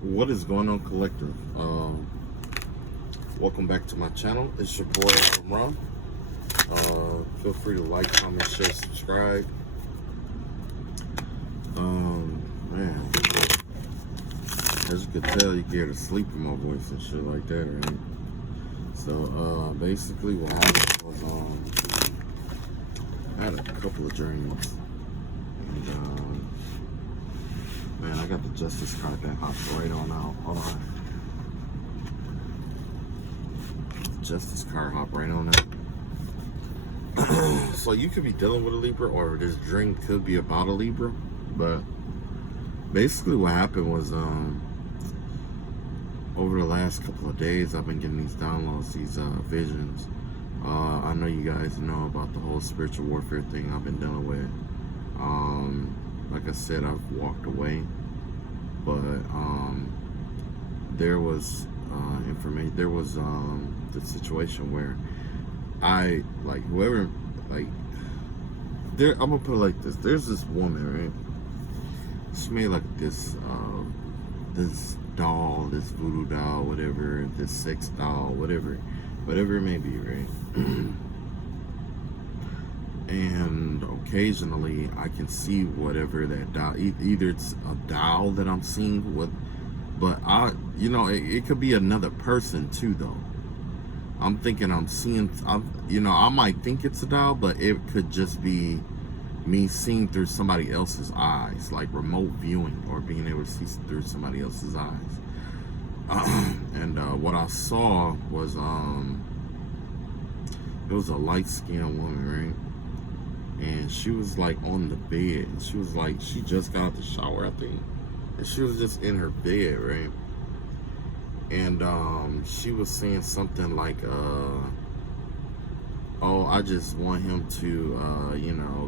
What is going on, collective? Welcome back to my channel. It's your boy Ron. Feel free to like, comment, share, subscribe. Man, as you can tell, you get to sleep in my voice and shit like that, right? So basically what happened was I had a couple of dreams, and man, I got the Justice card that hops right on out. Hold on. Justice card hop right on out. So you could be dealing with a Libra, or this dream could be about a Libra. But basically what happened was over the last couple of days, I've been getting these downloads, these visions. I know you guys know about the whole spiritual warfare thing I've been dealing with. Like I said, I've walked away, but there was information. There was the situation where I whoever there. I'm gonna put it like this. There's this woman, right? She made like this doll, this voodoo doll, whatever, this sex doll, whatever it may be, right? And occasionally I can see whatever that doll, either it's a doll that I'm seeing with, but it could be another person too, though. I'm thinking I might think it's a doll, but it could just be me seeing through somebody else's eyes, like remote viewing, or being able to see through somebody else's eyes. And what I saw was it was a light-skinned woman, right? And she was like on the bed. She was like, she just got out the shower, I think. And she was just in her bed, right? And she was saying something like, oh, I just want him to,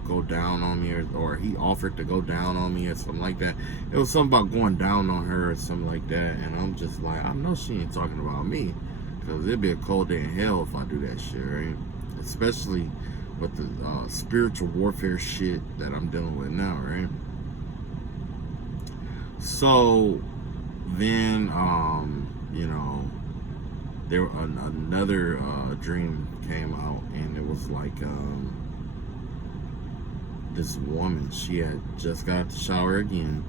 go down on me, or he offered to go down on me, or something like that. It was something about going down on her or something like that. And I'm just like, I know she ain't talking about me, because it'd be a cold day in hell if I do that shit, right? Especially with the spiritual warfare shit that I'm dealing with now, right? So then, there another dream came out, and it was like this woman. She had just got out the shower again,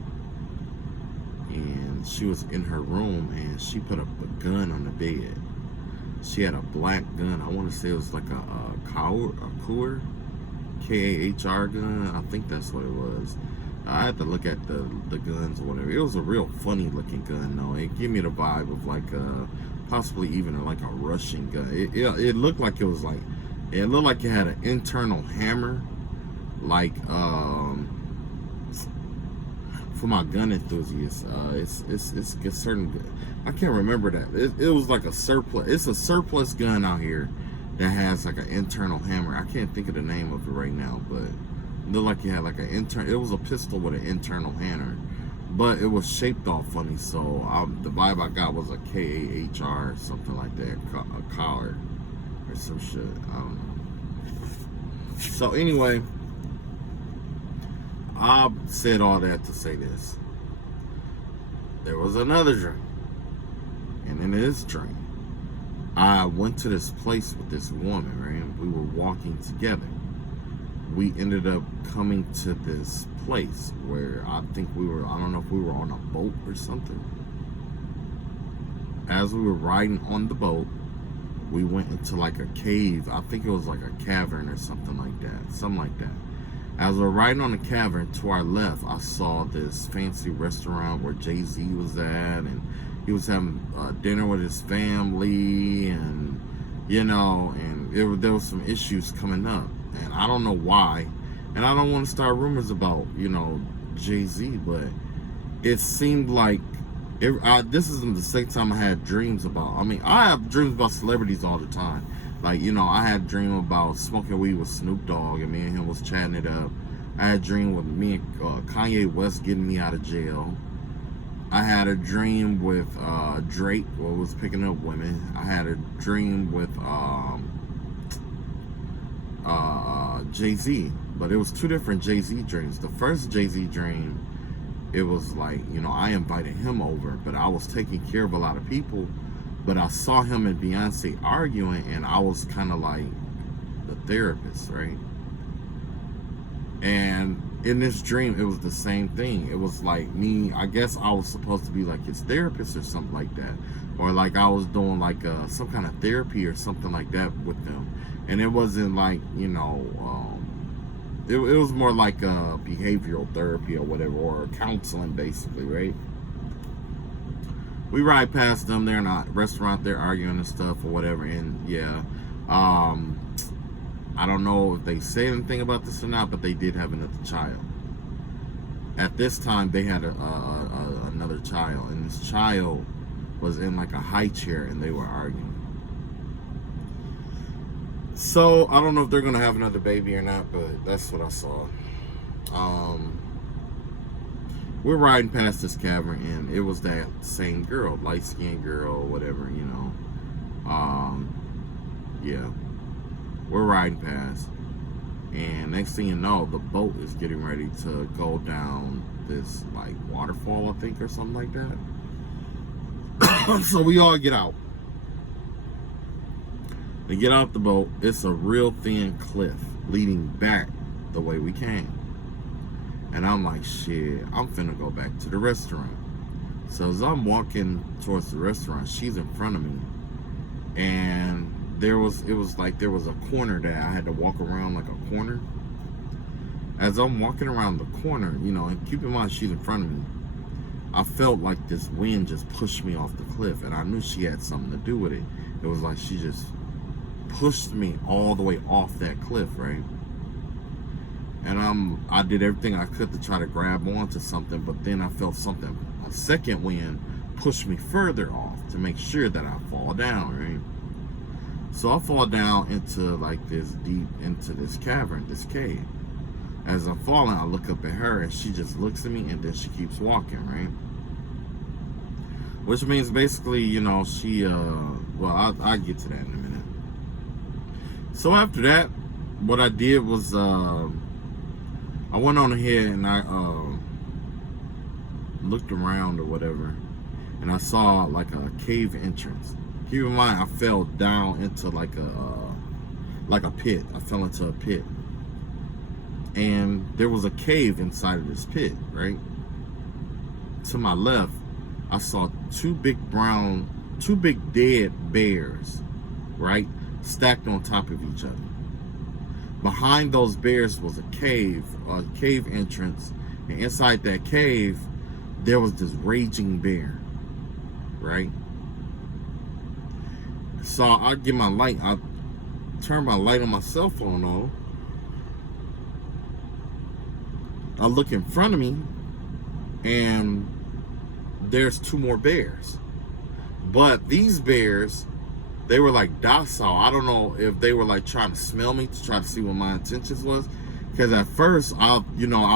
and she was in her room, and she put a gun on the bed. She had a black gun. I want to say it was like a Kahr, K-A-H-R gun. I think that's what it was. I had to look at the guns or whatever. It was a real funny looking gun, though. It gave me the vibe of like possibly even like a Russian gun. It looked like it was like, it looked like it had an internal hammer, like for my gun enthusiasts, it's a certain, I can't remember that. It was like a surplus. It's a surplus gun out here that has like an internal hammer. I can't think of the name of it right now, but it looked like it had like an it was a pistol with an internal hammer, but it was shaped all funny. So the vibe I got was a K-A-H-R, something like that, a Kahr or some shit. I don't know. So anyway, I said all that to say this. There was another dream. And in this dream, I went to this place with this woman, right? We were walking together. We ended up coming to this place where I don't know if we were on a boat or something. As we were riding on the boat, we went into like a cave. I think it was like a cavern or something like that. Something like that. As we're riding on the cavern, to our left, I saw this fancy restaurant where Jay-Z was at, and he was having dinner with his family, and there was some issues coming up, and I don't know why, and I don't want to start rumors about Jay-Z, but it seemed like this isn't the second time I had dreams about. I mean, I have dreams about celebrities all the time. Like, I had a dream about smoking weed with Snoop Dogg, and me and him was chatting it up. I had a dream with me and Kanye West getting me out of jail. I had a dream with Drake, who was picking up women. I had a dream with Jay-Z, but it was two different Jay-Z dreams. The first Jay-Z dream, it was like, you know, I invited him over, but I was taking care of a lot of people. But I saw him and Beyonce arguing, and I was kind of like the therapist, right? And in this dream, it was the same thing. It was like me, I guess I was supposed to be like his therapist or something like that. Or like I was doing like some kind of therapy or something like that with them. And it wasn't like, you know, it was more like behavioral therapy or whatever, or counseling basically, right? We ride past them. They're in a restaurant, they're arguing and stuff or whatever. And yeah, I don't know if they say anything about this or not, but they did have another child. At this time, they had another child, and this child was in like a high chair, and they were arguing. So I don't know if they're gonna have another baby or not, but that's what I saw. We're riding past this cavern, and it was that same girl, light-skinned girl, whatever, you know. Yeah. We're riding past, and next thing you know, the boat is getting ready to go down this like waterfall, I think, or something like that. So we all get out. They get out the boat. It's a real thin cliff leading back the way we came. And I'm like, shit, I'm finna go back to the restaurant. So as I'm walking towards the restaurant, she's in front of me, and it was like there was a corner that I had to walk around, like a corner. As I'm walking around the corner, you know, and keep in mind she's in front of me, I felt like this wind just pushed me off the cliff, and I knew she had something to do with it. It was like she just pushed me all the way off that cliff, right? And I did everything I could to try to grab onto something, but then I felt something, a second wind, push me further off to make sure that I fall down, right? So I fall down into like this deep, into this cavern, this cave. As I'm falling, I look up at her, and she just looks at me, and then she keeps walking, right? Which means basically, you know, she, well, I'll get to that in a minute. So after that, what I did was, I went on ahead and I looked around or whatever, and I saw like a cave entrance. Keep in mind, I fell down into like a pit. I fell into a pit, and there was a cave inside of this pit, right? To my left, I saw two big dead bears, right, stacked on top of each other. Behind those bears was a cave entrance, and inside that cave, there was this raging bear, right? So I get my light, I turn my light on my cell phone on. I look in front of me, and there's two more bears. But these bears, they were like docile. I don't know if they were like trying to smell me to try to see what my intentions was. Because at first, I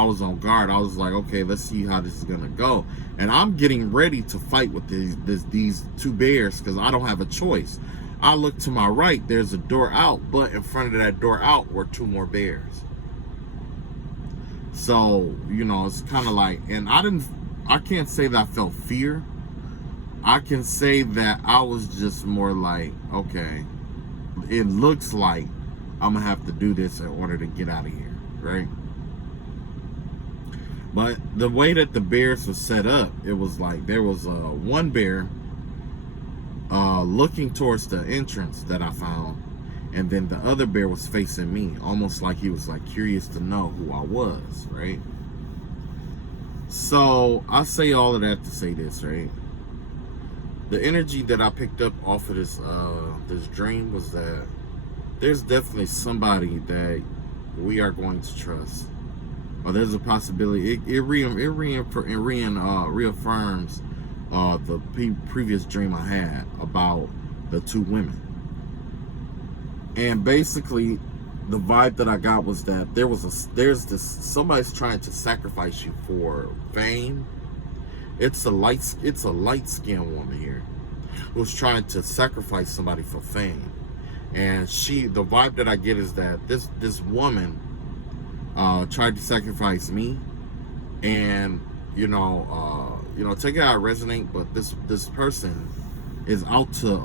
was on guard. I was like, okay, let's see how this is gonna go. And I'm getting ready to fight with these two bears because I don't have a choice. I look to my right, there's a door out, but in front of that door out were two more bears. So, you know, it's kind of like, and I can't say that I felt fear. I can say that I was just more like, okay, it looks like I'm gonna have to do this in order to get out of here, right? But the way that the bears were set up, it was like there was one bear looking towards the entrance that I found, and then the other bear was facing me, almost like he was like curious to know who I was, right? So I say all of that to say this, right? The energy that I picked up off of this dream was that there's definitely somebody that we are going to trust, or there's a possibility. It reaffirms the previous dream I had about the two women, and basically the vibe that I got was that somebody's trying to sacrifice you for fame. It's a light-skinned woman here who's trying to sacrifice somebody for fame. And the vibe that I get is that this woman tried to sacrifice me, and take it how it resonate, but this person is out to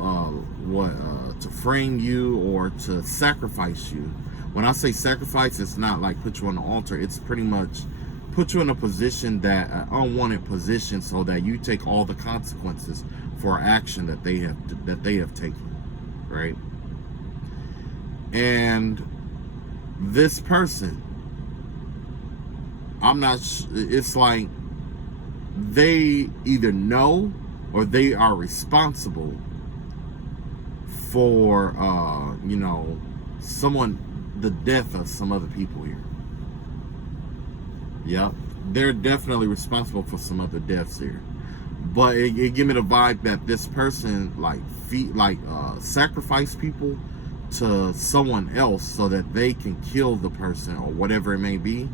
to frame you or to sacrifice you. When I say sacrifice, it's not like put you on the altar. It's pretty much put you in a position that unwanted position, so that you take all the consequences for action that they have taken, right? And this person, it's like they either know or they are responsible for the death of some other people here. Yep, they're definitely responsible for some other deaths here. But it give me the vibe that this person sacrifice people to someone else so that they can kill the person or whatever it may be,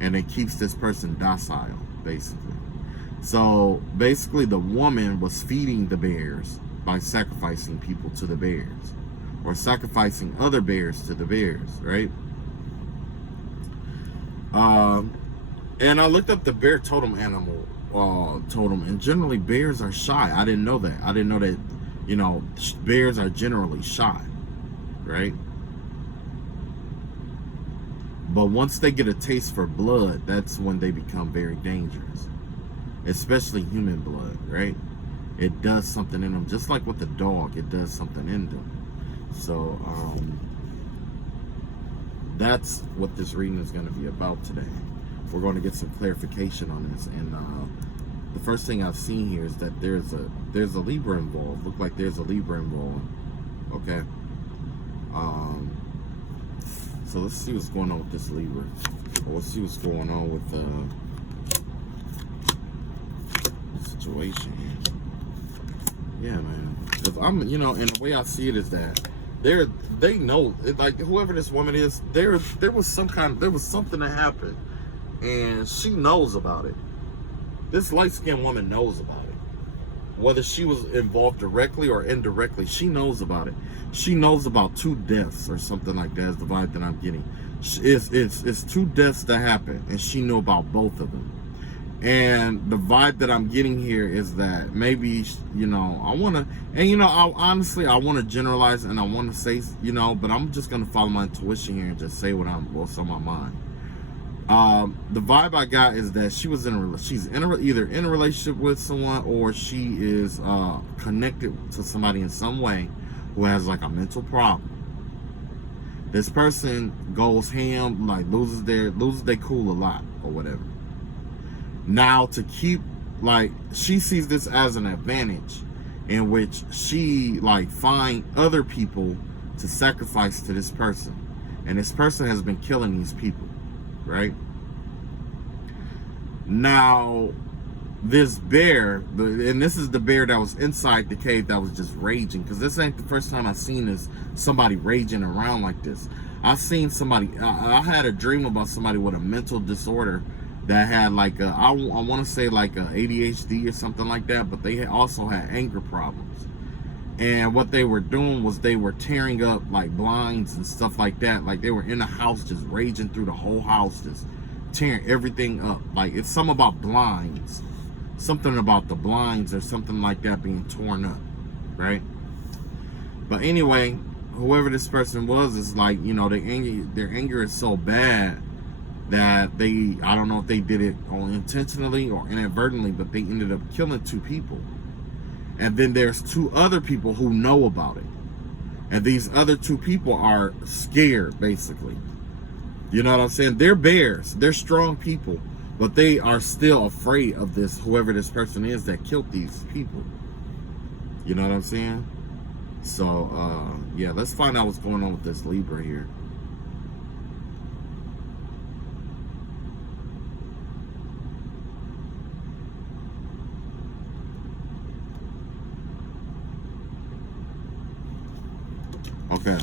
and it keeps this person docile, basically. So basically the woman was feeding the bears by sacrificing people to the bears, or sacrificing other bears to the bears, right? And I looked up the bear totem animal totem, and generally bears are shy. I didn't know that. I didn't know that, bears are generally shy, right? But once they get a taste for blood, that's when they become very dangerous, especially human blood, right? It does something in them, just like with the dog, it does something in them. So that's what this reading is going to be about today. We're going to get some clarification on this, and the first thing I've seen here is that there's a Libra involved. Look like there's a Libra involved. Okay. So let's see what's going on with this Libra. Let's see what's going on with the situation here. Yeah, man. Because I'm, and the way I see it is that they know, like, whoever this woman is, there was something that happened, and she knows about it. This light-skinned woman knows about it. Whether she was involved directly or indirectly, she knows about it. She knows about 2 deaths or something like that is the vibe that I'm getting. It's 2 deaths that happened, and she knew about both of them. And the vibe that I'm getting here is that maybe, I want to, and I want to generalize, and I want to say, but I'm just going to follow my intuition here and just say what's on my mind. The vibe I got is that she's either in a relationship with someone, or she is connected to somebody in some way who has like a mental problem. This person goes ham, like loses their cool a lot or whatever. Now to keep, like, she sees this as an advantage in which she find other people to sacrifice to this person, and this person has been killing these people, right? Now this bear, and this is the bear that was inside the cave that was just raging, because this ain't the first time I've seen somebody raging around like this. I've seen somebody, I had a dream about somebody with a mental disorder that had I want to say like a ADHD or something like that, but they also had anger problems. And what they were doing was they were tearing up like blinds and stuff like that. Like they were in the house just raging through the whole house, just tearing everything up. Like it's something about blinds, something about the blinds or something like that being torn up, right? But anyway, whoever this person was is like, their anger is so bad that I don't know if they did it intentionally or inadvertently, but they ended up killing 2 people. And then there's 2 other people who know about it. And these other 2 people are scared, basically. You know what I'm saying? They're bears. They're strong people. But they are still afraid of whoever this person is that killed these people. You know what I'm saying? So, yeah, let's find out what's going on with this Libra here. Okay,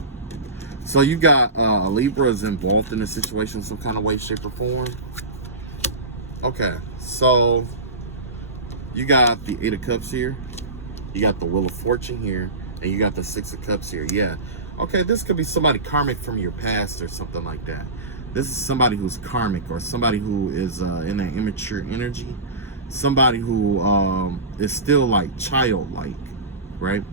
so you got Libra is involved in the situation in some kind of way, shape, or form. Okay, so you got the 8 of Cups here, you got the Wheel of Fortune here, and you got the 6 of Cups here. Yeah, okay, this could be somebody karmic from your past or something like that. This is somebody who's karmic, or somebody who is in that immature energy. somebody who is still like childlike, right?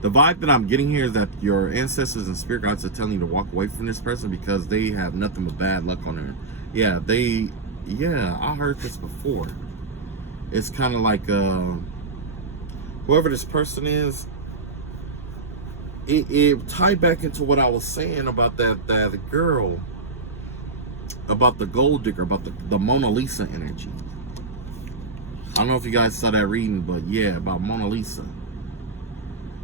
The vibe that I'm getting here is that your ancestors and spirit guides are telling you to walk away from this person because they have nothing but bad luck on them. Yeah, I heard this before. It's kind of like whoever this person is, it tied back into what I was saying about that girl, about the gold digger, about the Mona Lisa energy. I don't know if you guys saw that reading, but yeah, about Mona Lisa.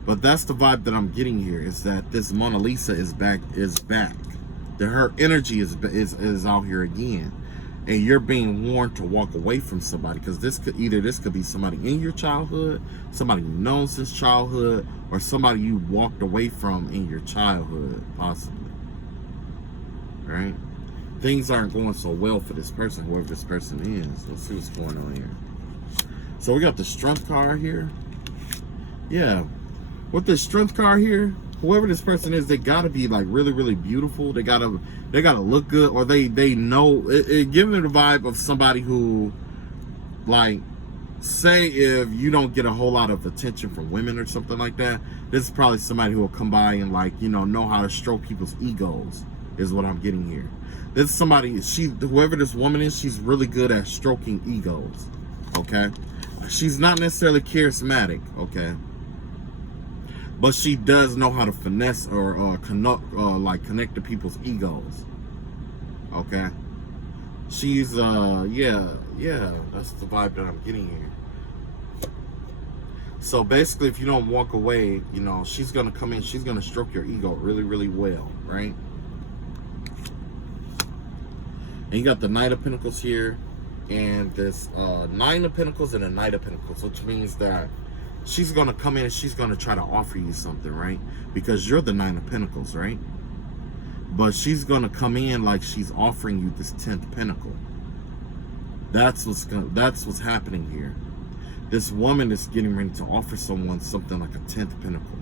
But that's the vibe that I'm getting here, is that this Mona Lisa is back. That her energy is out here again. And you're being warned to walk away from somebody, because this could be somebody in your childhood, somebody you known since childhood, or somebody you walked away from in your childhood, possibly. Right? Things aren't going so well for this person, whoever this person is. Let's see what's going on here. So we got the Strength card here. Yeah. With the Strength card here, whoever this person is, they gotta be like really, really beautiful. They gotta look good, or they know it gives me the vibe of somebody who, like, say if you don't get a whole lot of attention from women or something like that, this is probably somebody who will come by and, like, know how to stroke people's egos, is what I'm getting here. This is somebody, whoever this woman is, she's really good at stroking egos. Okay, she's not necessarily charismatic. Okay. But she does know how to finesse or connect to people's egos. Okay. She's yeah, that's the vibe that I'm getting here. So basically, if you don't walk away, she's gonna come in, she's gonna stroke your ego really, really well, right? And you got the Knight of Pentacles here, and this Nine of Pentacles and a Knight of Pentacles, which means that she's going to come in and she's going to try to offer you something, right? Because you're the Nine of Pentacles, right? But she's going to come in like she's offering you this 10th Pentacle. That's what's happening here. This woman is getting ready to offer someone something like a 10th Pentacle.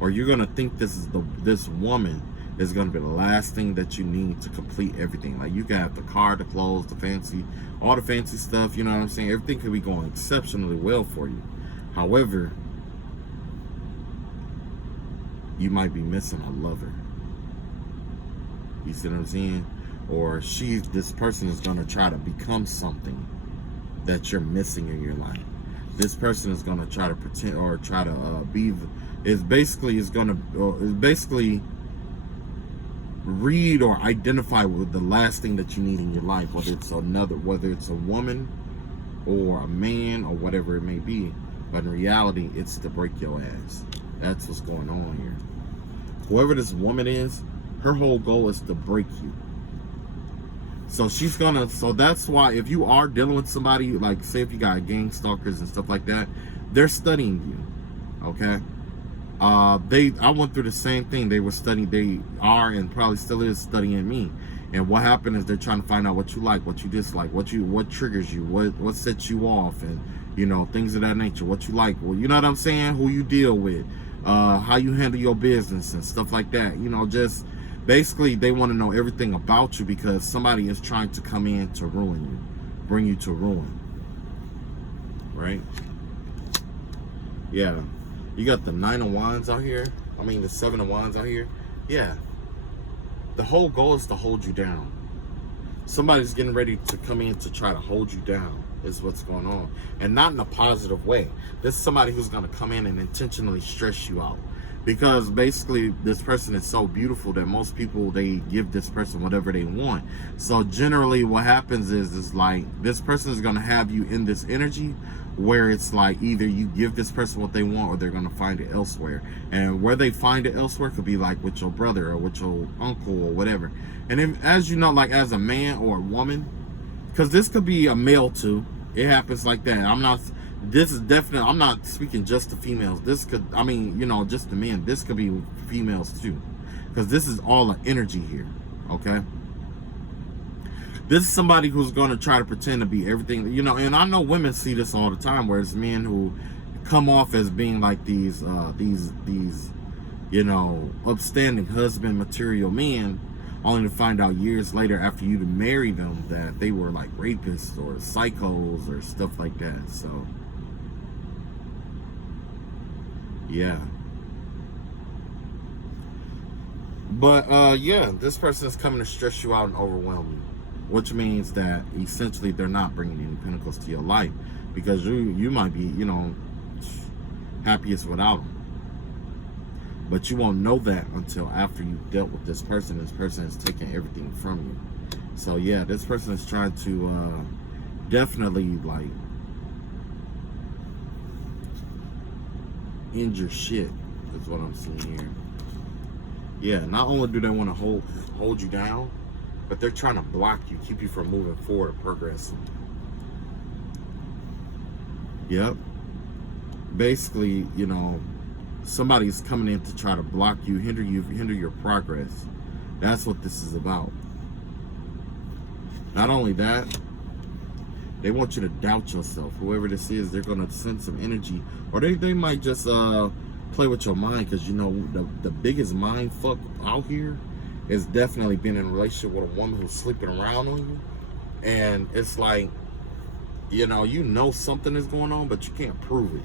Or you're going to think this woman is going to be the last thing that you need to complete everything. Like, you can have the car, the clothes, all the fancy stuff, you know what I'm saying? Everything could be going exceptionally well for you. However, you might be missing a lover. You see what I'm saying? Or this person is going to try to become something that you're missing in your life. This person is going to try to pretend or try to basically read or identify with the last thing that you need in your life, whether it's a woman or a man or whatever it may be. But in reality, it's to break your ass. That's what's going on here. Whoever this woman is, her whole goal is to break you. So that's why if you are dealing with somebody, like, say if you got gang stalkers and stuff like that, they're studying you. Okay? I went through the same thing. They are and probably still is studying me. And what happened is they're trying to find out what you like, what you dislike, what triggers you, what sets you off, and things of that nature, what you like, well, you know what I'm saying, who you deal with, how you handle your business and stuff like that. Just basically they want to know everything about you, because somebody is trying to come in to ruin you, bring you to ruin, right? Yeah. You got the Nine of Wands out here. The Seven of Wands out here. Yeah. The whole goal is to hold you down. Somebody's getting ready to come in to try to hold you down, is what's going on. And not in a positive way. This is somebody who's going to come in and intentionally stress you out. Because basically this person is so beautiful that most people, they give this person whatever they want. So generally what happens is like, this person is going to have you in this energy where it's like either you give this person what they want or they're going to find it elsewhere. And where they find it elsewhere could be like with your brother or with your uncle or whatever. And if, as you know, like as a man or a woman, because this could be a male too. It happens like that. I'm not speaking just to females. This could, just the men. This could be females too. Because this is all an energy here. Okay? This is somebody who's going to try to pretend to be everything, and I know women see this all the time, where it's men who come off as being like these upstanding husband material men, only to find out years later after you to marry them that they were like rapists or psychos or stuff like that. So yeah. But yeah, this person is coming to stress you out and overwhelm you, which means that essentially they're not bringing any pentacles to your life, because you might be, you know, happiest without them. But you won't know that until after you've dealt with this person. This person is taking everything from you. So yeah, this person is trying to definitely like end your shit, is what I'm seeing here. Yeah, not only do they want to hold you down, but they're trying to block you, keep you from moving forward, progressing. Yep. Basically, you know, somebody's coming in to try to block you, hinder your progress. That's what this is about. Not only that, they want you to doubt yourself. Whoever this is, they're going to send some energy, or they might just play with your mind, because you know the biggest mind fuck out here is definitely being in a relationship with a woman who's sleeping around on you. And it's like, you know something is going on, but you can't prove it.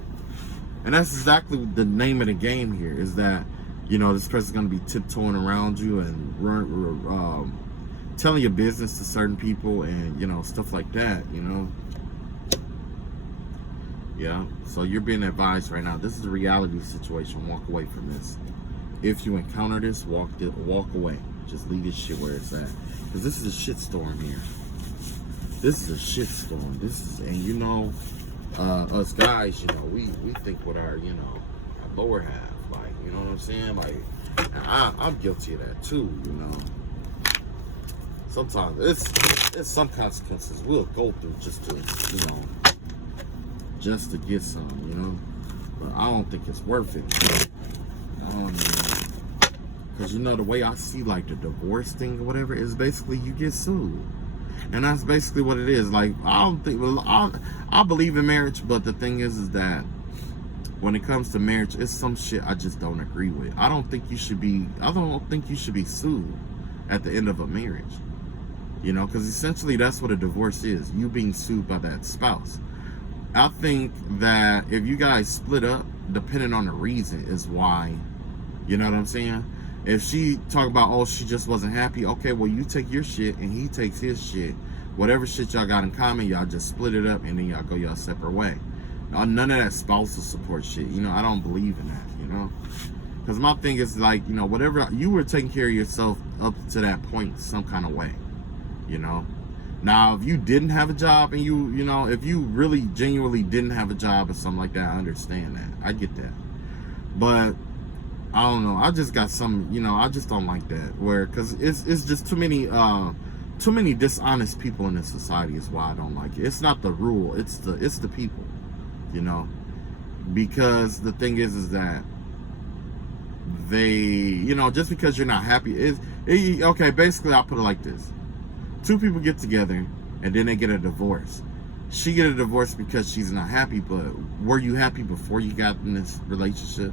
And that's exactly the name of the game here, is that, you know, this person's going to be tiptoeing around you and telling your business to certain people and, you know, stuff like that, you know. Yeah, so you're being advised right now. This is a reality situation. Walk away from this. If you encounter this, walk away. Just leave this shit where it's at. Because this is a shit storm here. This is a shit storm. And you know, us guys, you know, we think with our, you know, our lower half. Like, you know what I'm saying? Like, I'm guilty of that too, you know. Sometimes it's some consequences we'll go through just to, you know, just to get some, you know. But I don't think it's worth it. Because, you know, the way I see, like, the divorce thing or whatever is basically you get sued. And that's basically what it is. Like, I believe in marriage, but the thing is that when it comes to marriage, it's some shit I just don't agree with. I don't think you should be sued at the end of a marriage. You know, because essentially that's what a divorce is. You being sued by that spouse. I think that if you guys split up, depending on the reason is why, you know what I'm saying? If she talk about, oh, she just wasn't happy, okay, well, you take your shit and he takes his shit. Whatever shit y'all got in common, y'all just split it up and then y'all go y'all separate way. None of that spousal support shit, you know, I don't believe in that, you know? Because my thing is like, you know, whatever, you were taking care of yourself up to that point some kind of way, you know? Now, if you didn't have a job and you know, if you really genuinely didn't have a job or something like that, I understand that. I get that. But I don't know. I just got some, you know, I just don't like that. Because it's just too many dishonest people in this society is why I don't like it. It's not the rule. It's the people, you know. Because the thing is that they, you know, just because you're not happy okay, basically I'll put it like this. Two people get together and then they get a divorce. She get a divorce because she's not happy, but were you happy before you got in this relationship?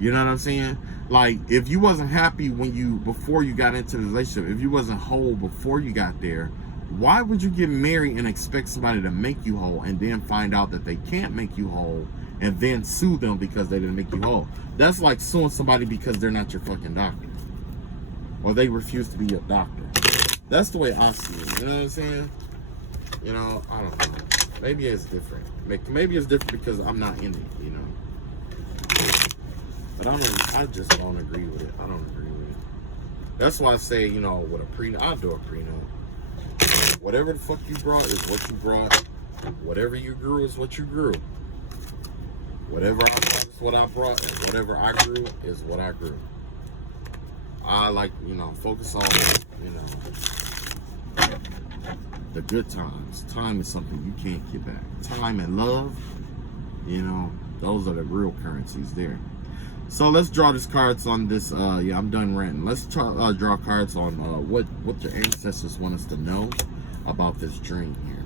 You know what I'm saying? Like, if you wasn't happy before you got into the relationship, if you wasn't whole before you got there, why would you get married and expect somebody to make you whole and then find out that they can't make you whole and then sue them because they didn't make you whole? That's like suing somebody because they're not your fucking doctor, or they refuse to be your doctor. That's the way I see it. You know what I'm saying? You know, I don't know. Maybe it's different. Maybe it's different because I'm not in it, you know. But I just don't agree with it. I don't agree with it. That's why I say, you know, with a prenup, I'll do a prenup. Whatever the fuck you brought is what you brought. Whatever you grew is what you grew. Whatever I brought is what I brought. And whatever I grew is what I grew. I like, you know, focus on, you know, the good times. Time is something you can't get back. Time and love, you know, those are the real currencies there. So let's draw these cards on this. Yeah, I'm done ranting. Let's draw cards on what your ancestors want us to know about this dream here.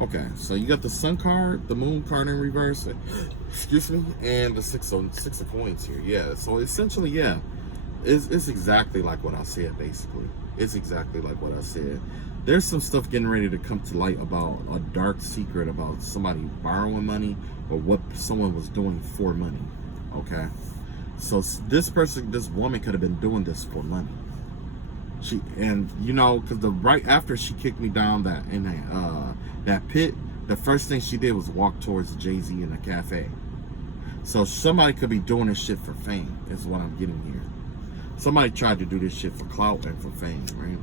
Okay, so you got the Sun card, the Moon card in reverse. excuse me, and the six of coins here. Yeah, so essentially, yeah, it's exactly like what I said. Basically, it's exactly like what I said. There's some stuff getting ready to come to light about a dark secret about somebody borrowing money or what someone was doing for money. Okay, so this person, this woman, could have been doing this for money. She, and you know, because the right after she kicked me down that pit, the first thing she did was walk towards Jay-Z in a cafe. So somebody could be doing this shit for fame, is what I'm getting here. Somebody tried to do this shit for clout and for fame, right?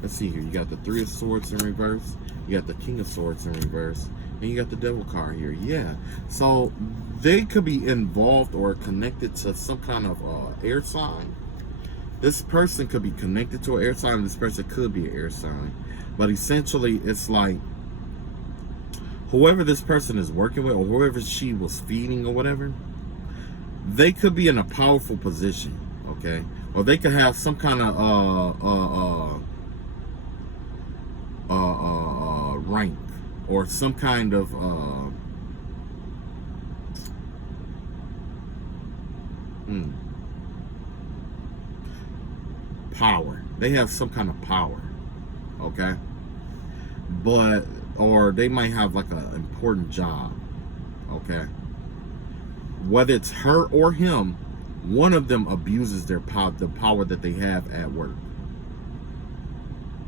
Let's see here. You got the Three of Swords in reverse. You got the King of Swords in reverse. And you got the Devil card here. Yeah. So they could be involved or connected to some kind of air sign. This person could be connected to an air sign. This person could be an air sign. But essentially, it's like whoever this person is working with or whoever she was feeding or whatever, they could be in a powerful position, okay? Or they could have some kind of rank or some kind of power. They have some kind of power, okay? But or they might have like an important job, okay? Whether it's her or him, one of them abuses their power, the power that they have at work.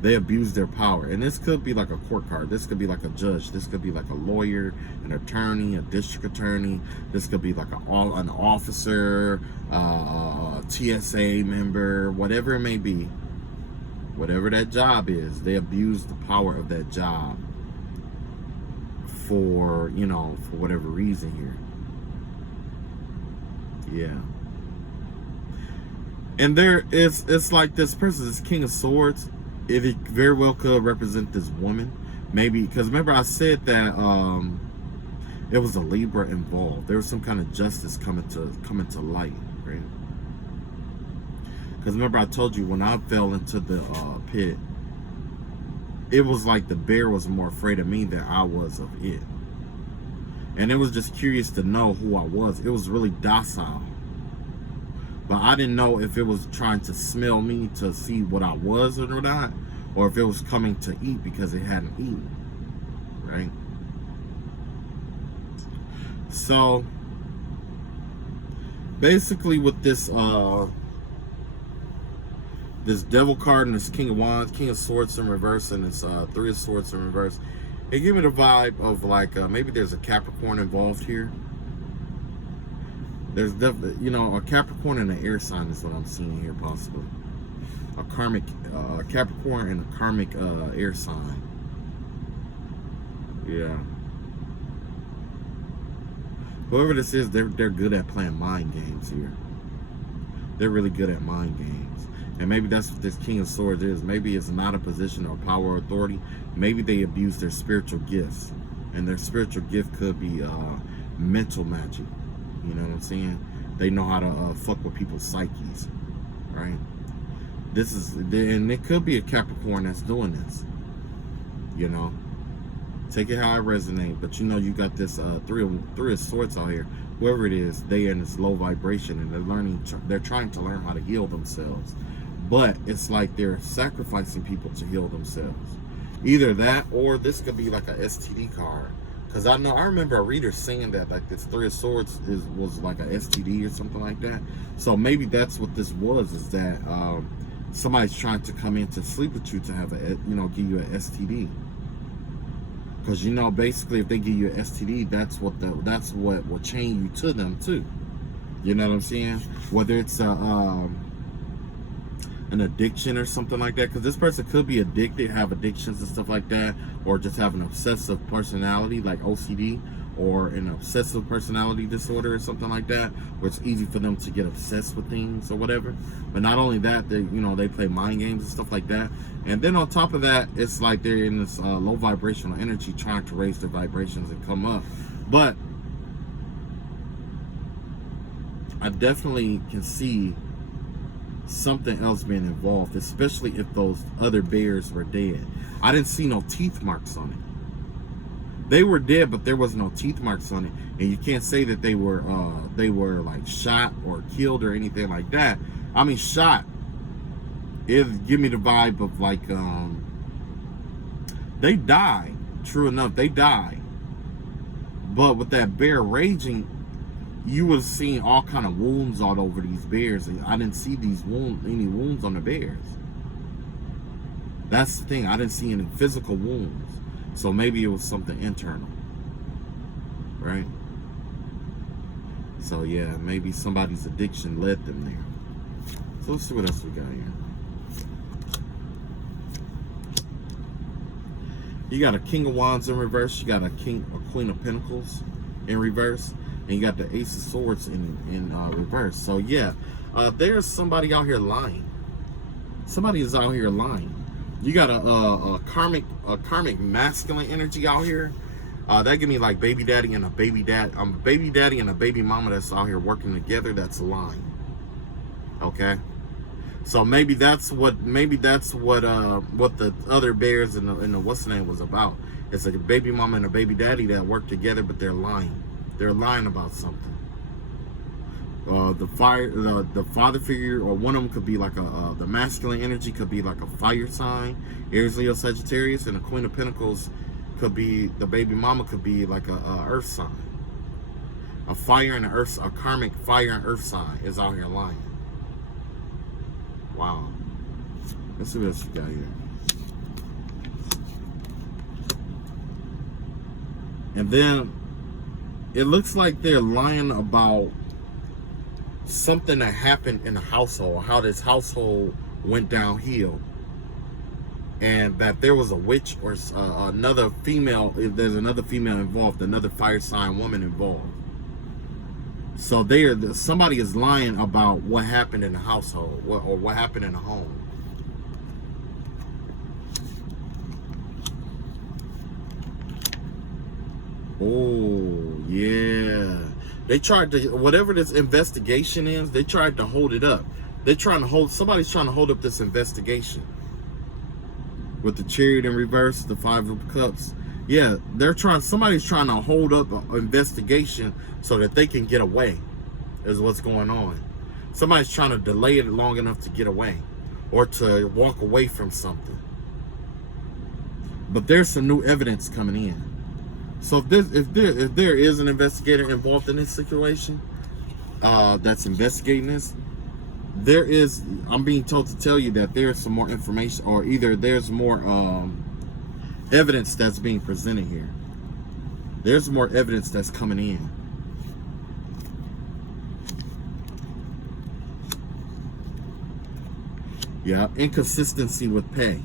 They abuse their power. And this could be like a court card. This could be like a judge. This could be like a lawyer, an attorney, a district attorney. This could be like an officer, a TSA member, whatever it may be. Whatever that job is, they abuse the power of that job for, you know, for whatever reason here. Yeah. And it's like this person, this King of Swords, it very well could represent this woman. Maybe, because remember I said that it was a Libra involved. There was some kind of justice coming to light, right? Because remember I told you when I fell into the pit, it was like the bear was more afraid of me than I was of it. And it was just curious to know who I was. It was really docile. But I didn't know if it was trying to smell me to see what I was or not, or if it was coming to eat because it hadn't eaten, right? So, basically with this this Devil card and this King of Wands, King of Swords in reverse, and this Three of Swords in reverse, it gave me the vibe of like maybe there's a Capricorn involved here. There's definitely, you know, a Capricorn and an air sign is what I'm seeing here, possibly. A karmic Capricorn and a karmic air sign. Yeah. Whoever this is, they're good at playing mind games here. They're really good at mind games. And maybe that's what this King of Swords is. Maybe it's not a position of power or authority. Maybe they abuse their spiritual gifts. And their spiritual gift could be mental magic. You know what I'm saying? They know how to fuck with people's psyches, right? This is, and it could be a Capricorn that's doing this. You know, take it how it resonates. But you know, you got this three of Swords out here. Whoever it is, they in this low vibration, and they're trying to learn how to heal themselves. But it's like they're sacrificing people to heal themselves. Either that, or this could be like a STD card. Because I remember a reader saying that like this Three of Swords was like a STD or something like that. So maybe that's what this was, is that somebody's trying to come in to sleep with you to have give you an STD. Because you know, basically if they give you an STD, that's what will chain you to them too. You know what I'm saying? Whether it's an addiction or something like that, because this person could be addicted, have addictions and stuff like that, or just have an obsessive personality like OCD, or an obsessive personality disorder or something like that, where it's easy for them to get obsessed with things or whatever. But not only that, they play mind games and stuff like that. And then on top of that, it's like they're in this low vibrational energy trying to raise their vibrations and come up. But I definitely can see something else being involved, especially if those other bears were dead. I didn't see no teeth marks on it. They were dead, but there was no teeth marks on it, and you can't say that they were like shot or killed or anything like that. I mean, shot. It give me the vibe of like they died. True enough, they died. But with that bear raging, you was seeing all kind of wounds all over these bears, and I didn't see any wounds on the bears. That's the thing. I didn't see any physical wounds. So maybe it was something internal, right? So yeah, maybe somebody's addiction led them there. So let's see what else we got here. You got a King of Wands in reverse. You got a Queen of Pentacles in reverse, and you got the Ace of Swords in reverse. So yeah, there's somebody out here lying. Somebody is out here lying. You got a karmic masculine energy out here. That give me like baby daddy and a baby daddy and a baby mama that's out here working together. That's lying. Okay. So maybe that's what the other bears and the what's the name was about. It's like a baby mama and a baby daddy that work together, but they're lying. They're lying about something. The father figure, or one of them could be like the masculine energy could be like a fire sign, Aries, Leo, Sagittarius, and the Queen of Pentacles could be, the baby mama could be like a earth sign. A fire and a karmic fire and earth sign is out here lying. Wow. Let's see what else we got here. And then it looks like they're lying about something that happened in the household, how this household went downhill, and that there was a witch or another female, if there's another female involved, another fire sign woman involved. So somebody is lying about what happened in the household, or what happened in the home. Oh yeah, they tried to, whatever this investigation is, they tried to hold it up. Somebody's trying to hold up this investigation. With the Chariot in reverse, the Five of Cups. Yeah, somebody's trying to hold up an investigation so that they can get away, is what's going on. Somebody's trying to delay it long enough to get away, or to walk away from something. But there's some new evidence coming in. So if there is an investigator involved in this situation, that's investigating this, I'm being told to tell you that there's some more information, or either there's more evidence that's being presented here. There's more evidence that's coming in. Yeah, inconsistency with pay.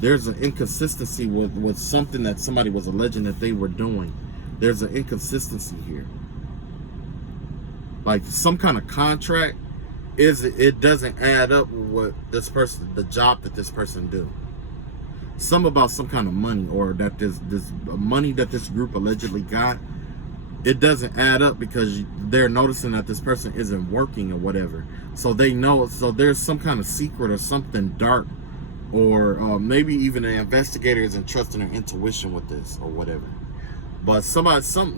There's an inconsistency with something that somebody was alleging that they were doing. There's an inconsistency here. Like some kind of contract, it doesn't add up with what this person, the job that this person do. Some about some kind of money, or that this money that this group allegedly got, it doesn't add up because they're noticing that this person isn't working or whatever. So they know, so there's some kind of secret or something dark, or maybe even the investigator isn't trusting their intuition with this or whatever. But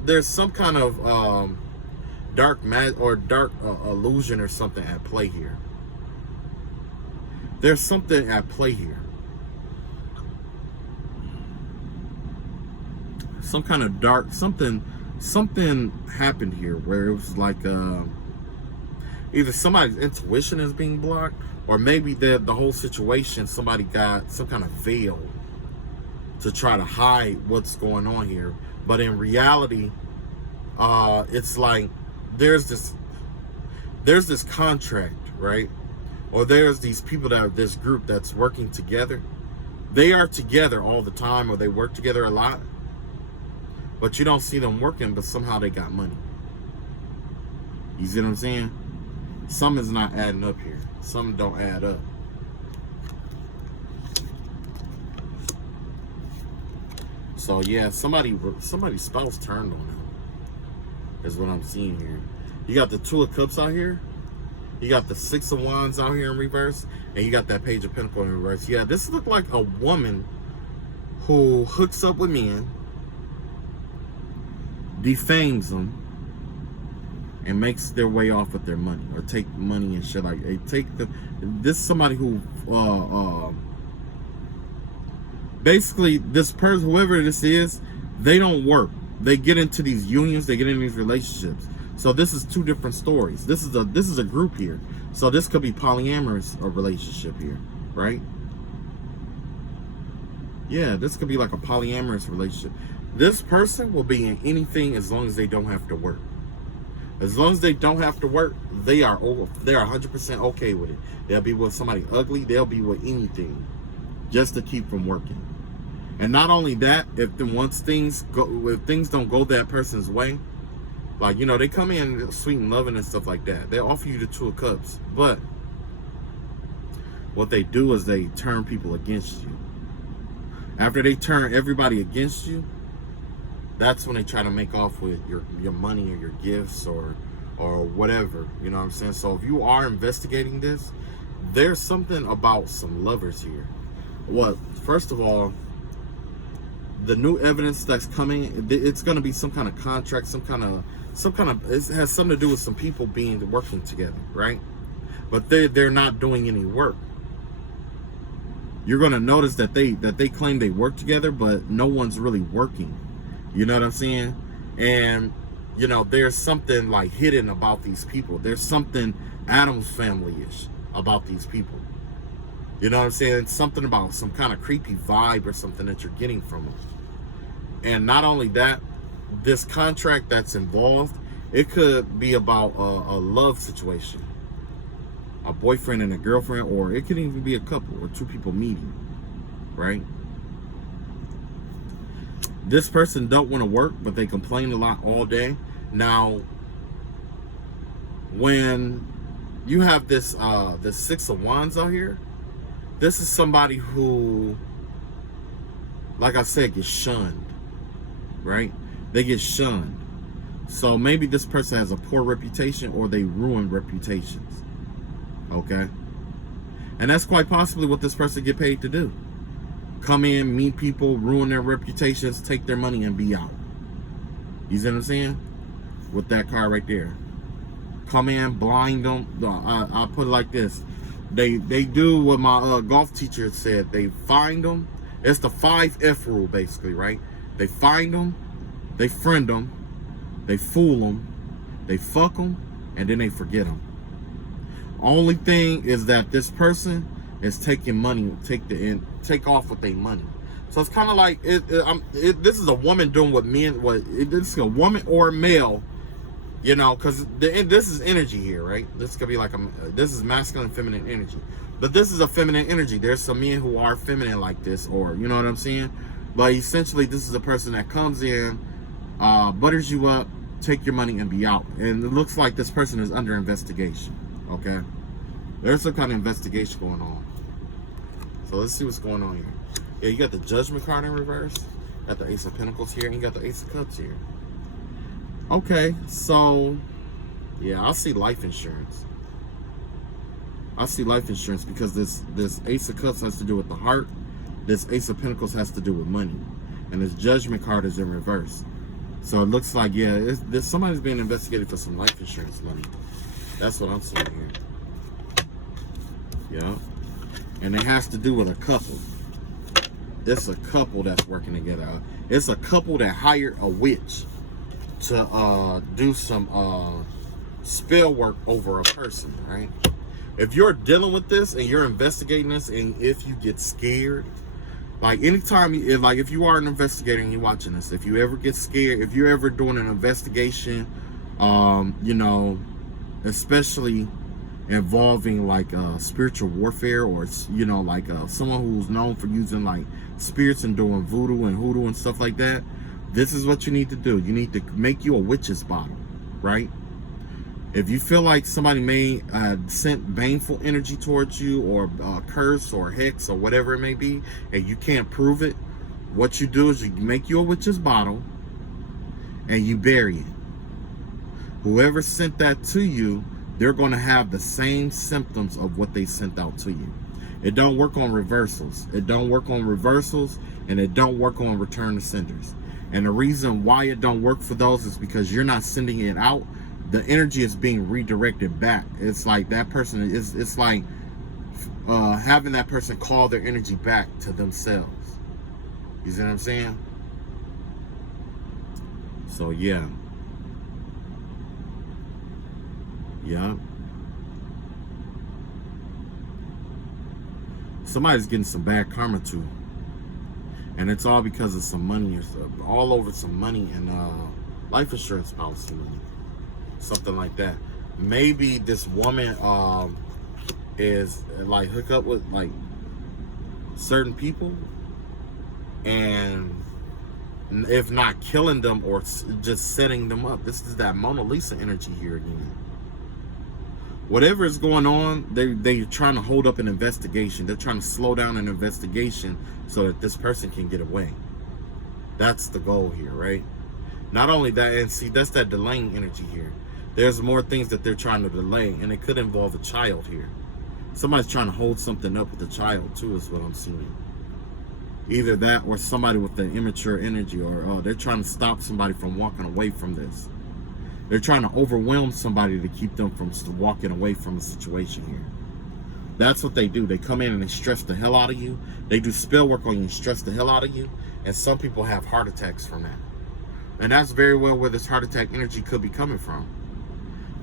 there's some kind of dark illusion or something at play here. There's something at play here. Some kind of dark something happened here where it was like either somebody's intuition is being blocked, or maybe the whole situation, somebody got some kind of veil to try to hide what's going on here. But in reality, it's like there's this contract, right? Or there's these people this group that's working together. They are together all the time, or they work together a lot. But you don't see them working, but somehow they got money. You see what I'm saying? Something's not adding up here. Something don't add up. So yeah, somebody's spouse turned on him, is what I'm seeing here. You got the Two of Cups out here. You got the Six of Wands out here in reverse. And you got that Page of Pentacles in reverse. Yeah, this looked like a woman who hooks up with men, defames them, and makes their way off with their money, or take money and shit. Like they take this is somebody who basically, this person, whoever this is, they don't work. They get into these unions, they get into these relationships. So this is two different stories. This is a group here. So this could be polyamorous or relationship here, right? Yeah, this could be like a polyamorous relationship. This person will be in anything as long as they don't have to work. As long as they don't have to work, they're 100% okay with it. They'll be with somebody ugly. They'll be with anything just to keep from working. And not only that, if things don't go that person's way, like, you know, they come in sweet and loving and stuff like that. They offer you the Two of Cups, but what they do is they turn people against you. After they turn everybody against you, that's when they try to make off with your money or your gifts or whatever. You know what I'm saying? So if you are investigating this, there's something about some lovers here. Well, first of all, the new evidence that's coming, it's going to be some kind of contract, some kind of, it has something to do with some people working together, right? But they're not doing any work. You're going to notice that they claim they work together, but no one's really working. You know what I'm saying? And, you know, there's something like hidden about these people. There's something Addams family-ish about these people. You know what I'm saying? Something about some kind of creepy vibe or something that you're getting from them. And not only that, this contract that's involved, it could be about a love situation. A boyfriend and a girlfriend, or it could even be a couple or two people meeting, right? This person don't want to work, but they complain a lot all day. Now, when you have this Six of Wands out here, this is somebody who, like I said, gets shunned, right? They get shunned. So maybe this person has a poor reputation, or they ruin reputations, okay? And that's quite possibly what this person get paid to do. Come in, meet people, ruin their reputations, take their money, and be out. You see what I'm saying? With that card right there. Come in, blind them. I'll put it like this. They do what my golf teacher said. They find them. It's the 5F rule, basically, right? They find them, they friend them, they fool them, they fuck them, and then they forget them. Only thing is that this person is taking money, take off with their money. So it's kind of like this is a woman doing what men. This is a woman or a male, you know, because this is energy here, right? This could be like this is masculine, feminine energy, but this is a feminine energy. There's some men who are feminine like this, or you know what I'm saying. But essentially, this is a person that comes in, butters you up, take your money, and be out. And it looks like this person is under investigation. Okay, there's some kind of investigation going on. So let's see what's going on here. Yeah, you got the Judgment card in reverse. Got the Ace of Pentacles here, and you got the Ace of Cups here. Okay, so yeah, I see life insurance. I see life insurance because this Ace of Cups has to do with the heart. This Ace of Pentacles has to do with money, and this Judgment card is in reverse. So it looks like, yeah, somebody's being investigated for some life insurance money. That's what I'm seeing here. Yeah. And it has to do with a couple. It's a couple that's working together. It's a couple that hired a witch to do some spell work over a person, right? If you're dealing with this and you're investigating this, and if you get scared, like anytime, if you are an investigator and you're watching this, if you ever get scared, if you're ever doing an investigation, you know, especially involving like spiritual warfare, or you know, like someone who's known for using like spirits and doing voodoo and hoodoo and stuff like that, this is what you need to do. You need to make you a witch's bottle, right? If you feel like somebody may sent baneful energy towards you, or curse or hex or whatever it may be, and you can't prove it, what you do is you make you a witch's bottle and you bury it. Whoever sent that to you, they're going to have the same symptoms of what they sent out to you. It don't work on reversals. It don't work on reversals, and it don't work on return to senders. And the reason why it don't work for those is because you're not sending it out. The energy is being redirected back. It's like that person is, it's like having that person call their energy back to themselves. You see what I'm saying? So yeah. Yeah. Somebody's getting some bad karma too. And it's all because of some money, or all over some money and life insurance policy money. Something like that. Maybe this woman is like hook up with like certain people, and if not killing them or just setting them up. This is that Mona Lisa energy here again. Whatever is going on, they're trying to hold up an investigation. They're trying to slow down an investigation so that this person can get away. That's the goal here, right? Not only that, and see, that's that delaying energy here. There's more things that they're trying to delay, and it could involve a child here. Somebody's trying to hold something up with the child too, is what I'm seeing. Either that or somebody with the immature energy, or they're trying to stop somebody from walking away from this. They're trying to overwhelm somebody to keep them from walking away from a situation here. That's what they do. They come in and they stress the hell out of you. They do spell work on you and stress the hell out of you. And some people have heart attacks from that. And that's very well where this heart attack energy could be coming from.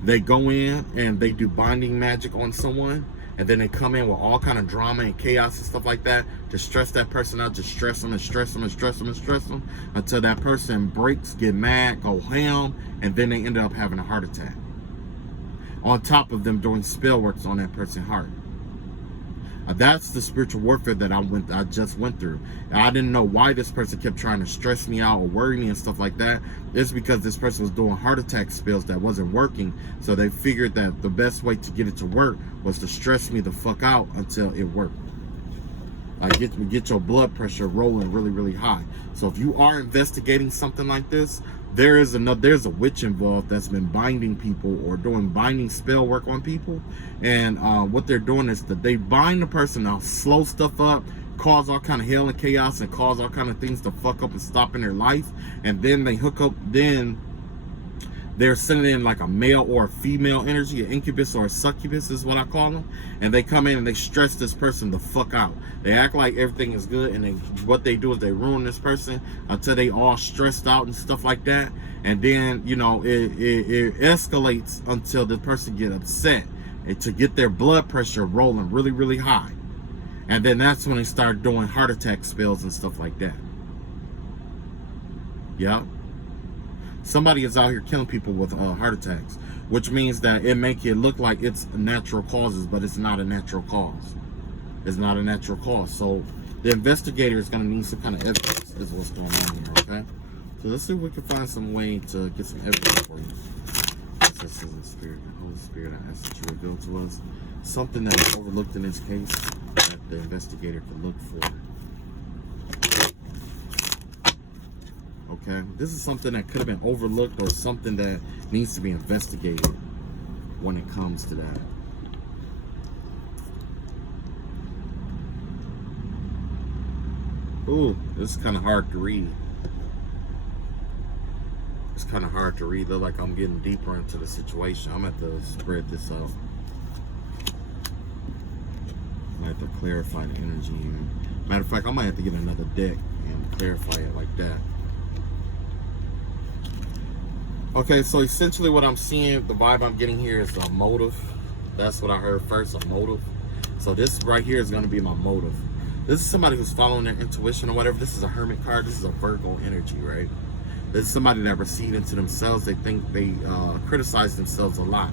They go in and they do binding magic on someone, and then they come in with all kind of drama and chaos and stuff like that to stress that person out, just stress them and stress them and stress them and stress them until that person breaks, get mad, go ham, and then they end up having a heart attack. On top of them doing spell works on that person's heart. That's the spiritual warfare that I just went through. And I didn't know why this person kept trying to stress me out or worry me and stuff like that. It's because this person was doing heart attack spells that wasn't working. So they figured that the best way to get it to work was to stress me the fuck out until it worked. Like get your blood pressure rolling really, really high. So if you are investigating something like this, there's a witch involved that's been binding people or doing binding spell work on people. And what they're doing is that they bind the person, now slow stuff up, cause all kind of hell and chaos, and cause all kind of things to fuck up and stop in their life. And then they hook up, then they're sending in like a male or a female energy, an incubus or a succubus is what I call them. And they come in and they stress this person the fuck out. They act like everything is good, and what they do is they ruin this person until they all stressed out and stuff like that. And then, you know, it escalates until the person get upset and to get their blood pressure rolling really, really high. And then that's when they start doing heart attack spells and stuff like that. Yeah. Somebody is out here killing people with heart attacks, which means that it make it look like it's natural causes, but it's not a natural cause. It's not a natural cause. So the investigator is going to need some kind of evidence is what's going on here, okay? So let's see if we can find some way to get some evidence for you. This is the Spirit, the Holy Spirit, I ask that you reveal to us something that is overlooked in this case that the investigator can look for. Okay, this is something that could have been overlooked or something that needs to be investigated when it comes to that. Ooh, this is kind of hard to read. It's kind of hard to read. Look like I'm getting deeper into the situation. I'm going to have to spread this out. I have to clarify the energy here. Matter of fact, I might have to get another deck and clarify it like that. Okay, so essentially what I'm seeing, the vibe I'm getting here is a motive. That's what I heard first, a motive. So this right here is going to be my motive. This is somebody who's following their intuition or whatever. This is a Hermit card. This is a Virgo energy, right? This is somebody that recede into themselves. They think they criticize themselves a lot.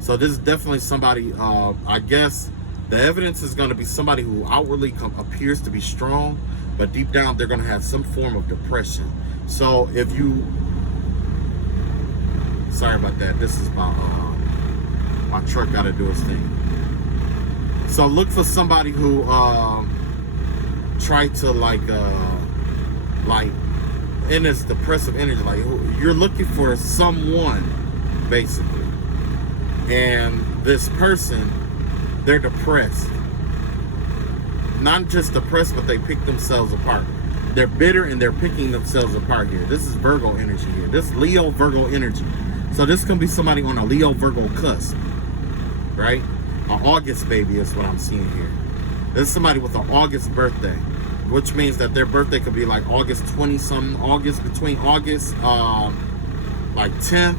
So this is definitely somebody, I guess the evidence is going to be somebody who outwardly appears to be strong, but deep down they're going to have some form of depression. So if you... Sorry about that. This is my truck got to do its thing. So look for somebody who try to like in this depressive energy, like you're looking for someone basically, and this person, they're depressed. Not just depressed, but they pick themselves apart. They're bitter and they're picking themselves apart here. This is Virgo energy here. This Leo Virgo energy. So this can be somebody on a Leo Virgo cusp, right? An August baby is what I'm seeing here. This is somebody with an August birthday, which means that their birthday could be like August 20-something, August, between August like 10th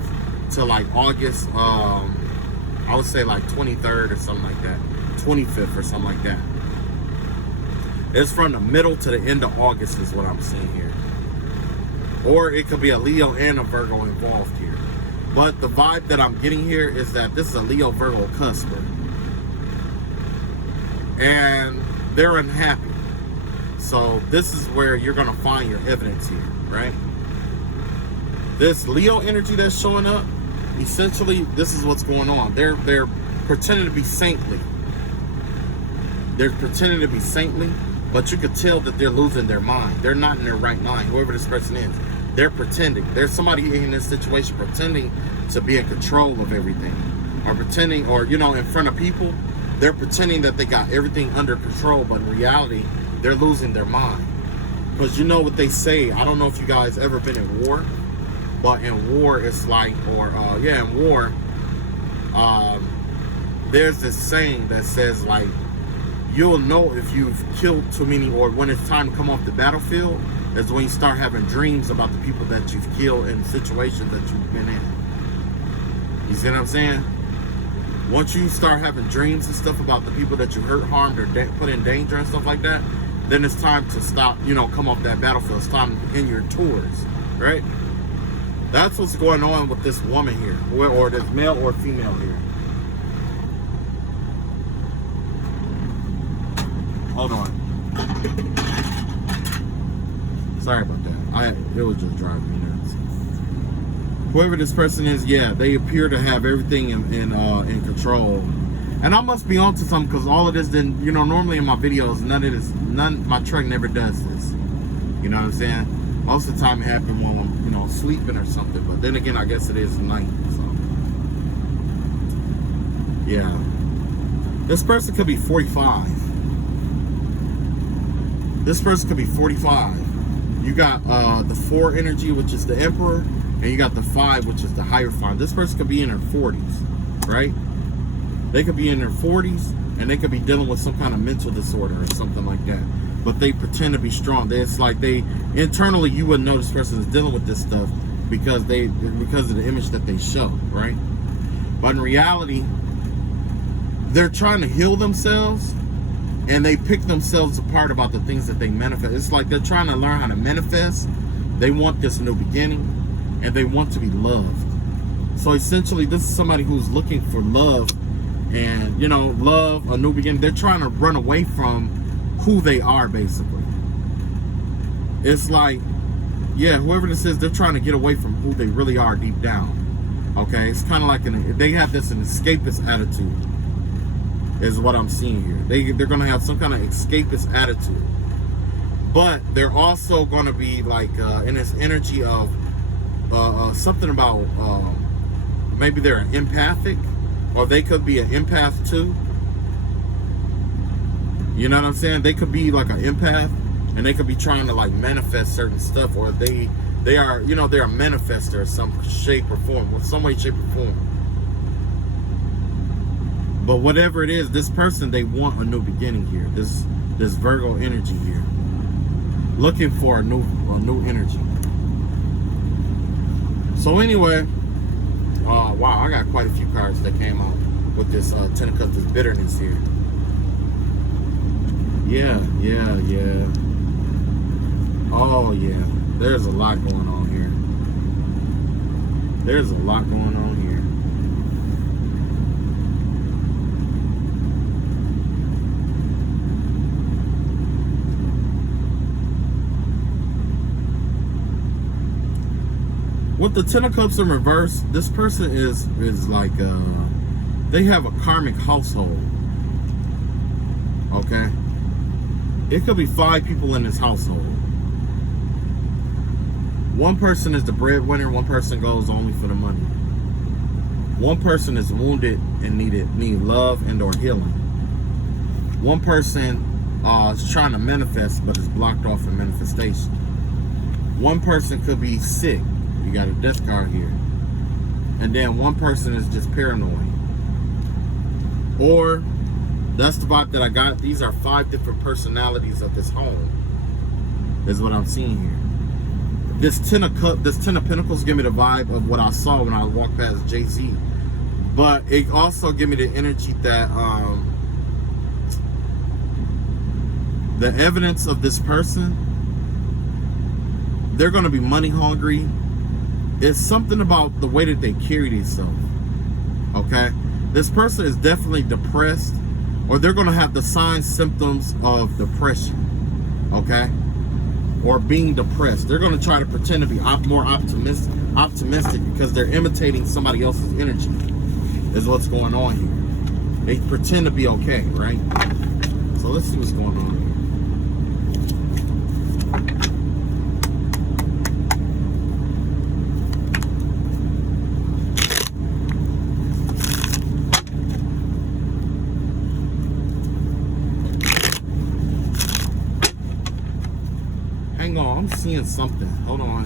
to like August, I would say like 23rd or something like that, 25th or something like that. It's from the middle to the end of August is what I'm seeing here. Or it could be a Leo and a Virgo involved here. But the vibe that I'm getting here is that this is a Leo Virgo cusp. And they're unhappy. So this is where you're going to find your evidence here, right? This Leo energy that's showing up, essentially, this is what's going on. They're pretending to be saintly. They're pretending to be saintly, but you could tell that they're losing their mind. They're not in their right mind, whoever this person is. They're pretending. There's somebody in this situation pretending to be in control of everything. Or pretending, or, you know, in front of people, they're pretending that they got everything under control, but in reality, they're losing their mind. Because you know what they say, I don't know if you guys ever been in war, but in war, it's like, in war, there's this saying that says, like, you'll know if you've killed too many, or when it's time to come off the battlefield, is when you start having dreams about the people that you've killed in situations that you've been in. You see what I'm saying? Once you start having dreams and stuff about the people that you hurt, harmed, or put in danger and stuff like that, then it's time to stop, you know, come off that battlefield. It's time to end your tours, right? That's what's going on with this woman here, or this male or female here. Hold on. Sorry about that. It was just driving me nuts. Whoever this person is, yeah, they appear to have everything in control. And I must be onto something, because all of this didn't, you know, normally in my videos, my truck never does this. You know what I'm saying? Most of the time it happens when I'm, you know, sleeping or something. But then again, I guess it is night. So, yeah. This person could be 45. This person could be 45. You got the 4 energy, which is the Emperor, and you got the 5, which is the Hierophant. This person could be in their 40s, right? They could be in their 40s, and they could be dealing with some kind of mental disorder or something like that. But they pretend to be strong. It's like they internally, you wouldn't know this person is dealing with this stuff because of the image that they show, right? But in reality, they're trying to heal themselves. And they pick themselves apart about the things that they manifest. It's like they're trying to learn how to manifest. They want this new beginning, and they want to be loved. So essentially, this is somebody who's looking for love, and, you know, love, a new beginning. They're trying to run away from who they are, basically. It's like, yeah, whoever this is, they're trying to get away from who they really are deep down. Okay, it's kind of like they have an escapist attitude. Is what I'm seeing here. They're going to have some kind of escapist attitude. But they're also going to be like in this energy of something about maybe they're an empathic, or they could be an empath too. You know what I'm saying? They could be like an empath, and they could be trying to like manifest certain stuff, or they are, you know, they're a manifester in some shape or form, with some way, shape, or form. But whatever it is, this person, they want a new beginning here. This Virgo energy here, looking for a new energy. So anyway, wow, I got quite a few cards that came out with this Ten of Cups, this bitterness here. Yeah. Oh yeah, there's a lot going on here. There's a lot going on here. With the Ten of Cups in reverse, this person is like, they have a karmic household. Okay? It could be 5 people in this household. One person is the breadwinner, one person goes only for the money. One person is wounded and need love and or healing. One person is trying to manifest, but it's blocked off in manifestation. One person could be sick. You got a death card here. And then one person is just paranoid. Or, that's the vibe that I got. These are 5 different personalities of this home, is what I'm seeing here. This Ten of Pentacles give me the vibe of what I saw when I walked past Jay-Z. But it also give me the energy that the evidence of this person, they're going to be money hungry. It's something about the way that they carry themselves. Okay? This person is definitely depressed, or they're going to have the signs, symptoms of depression. Okay? Or being depressed. They're going to try to pretend to be more optimistic because they're imitating somebody else's energy, is what's going on here. They pretend to be okay, right? So let's see what's going on here. Hang on, I'm seeing something. Hold on.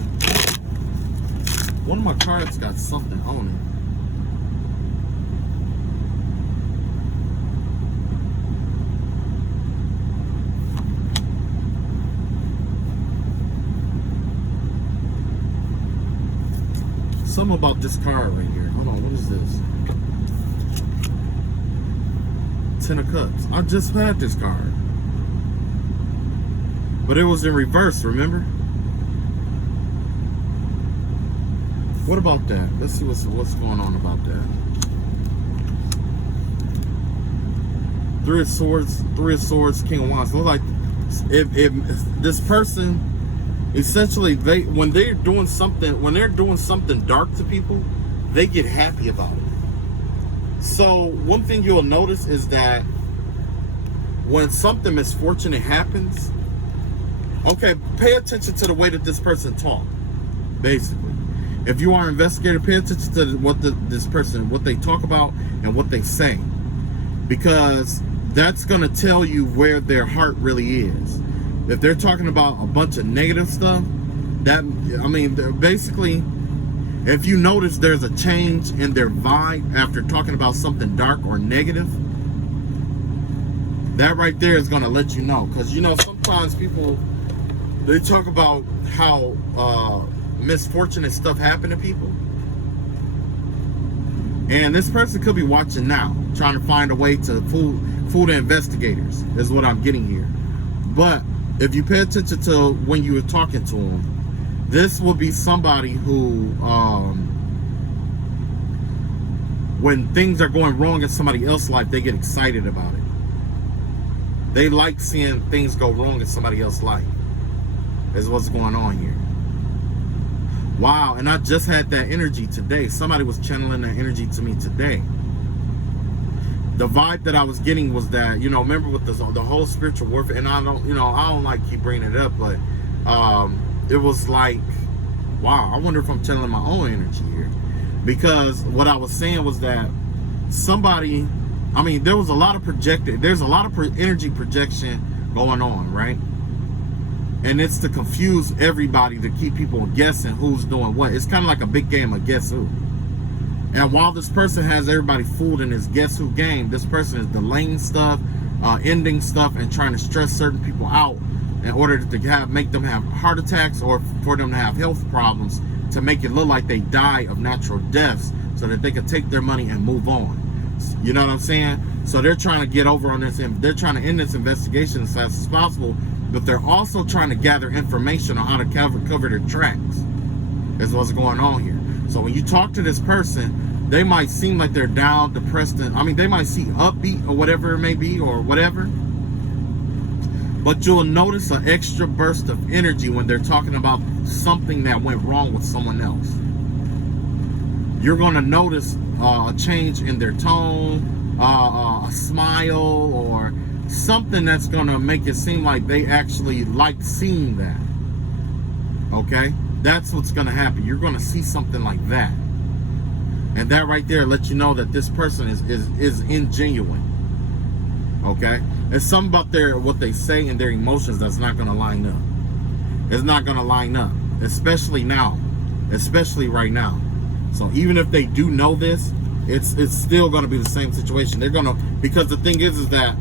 One of my cards got something on it. Something about this card right here. Hold on, what is this? 10 of Cups. I just had this card. But it was in reverse, remember? What about that? Let's see what's going on about that. 3 of Swords, King of Wands. Look like if this person, essentially, when they're doing something dark to people, they get happy about it. So one thing you'll notice is that when something misfortunate happens, okay, pay attention to the way that this person talks. Basically, if you are an investigator, pay attention to what what they talk about and what they say, because that's going to tell you where their heart really is. If they're talking about a bunch of negative stuff, basically, if you notice there's a change in their vibe after talking about something dark or negative, that right there is going to let you know. Because, sometimes people, they talk about how misfortunate stuff happen to people. And this person could be watching now, trying to find a way to fool the investigators, is what I'm getting here. But if you pay attention to when you were talking to them, this will be somebody who, when things are going wrong in somebody else's life, they get excited about it. They like seeing things go wrong in somebody else's life, is what's going on here. Wow, and I just had that energy today. Somebody was channeling that energy to me today. The vibe that I was getting was that, remember with the whole spiritual warfare, and I don't like keep bringing it up, but it was like, wow, I wonder if I'm channeling my own energy here. Because what I was saying was that somebody, there was a lot of there's a lot of energy projection going on, right? And it's to confuse everybody, to keep people guessing who's doing what. It's kind of like a big game of guess who. And while this person has everybody fooled in this guess who game, this person is delaying stuff, ending stuff, and trying to stress certain people out in order to make them have heart attacks, or for them to have health problems, to make it look like they die of natural deaths so that they can take their money and move on. You know what I'm saying? So they're trying to get over on this, and they're trying to end this investigation as fast as possible, but they're also trying to gather information on how to cover their tracks, is what's going on here. So when you talk to this person, they might seem like they're down, depressed, and they might see upbeat or whatever it may be, or whatever, but you'll notice an extra burst of energy when they're talking about something that went wrong with someone else. You're going to notice a change in their tone, a smile, or something that's going to make it seem like they actually like seeing that. Okay? That's what's going to happen. You're going to see something like that. And that right there lets you know that this person is ingenuine. Okay? It's something about what they say and their emotions that's not going to line up. It's not going to line up, especially now, especially right now. So even if they do know this, it's still going to be the same situation. They're going to, because the thing is that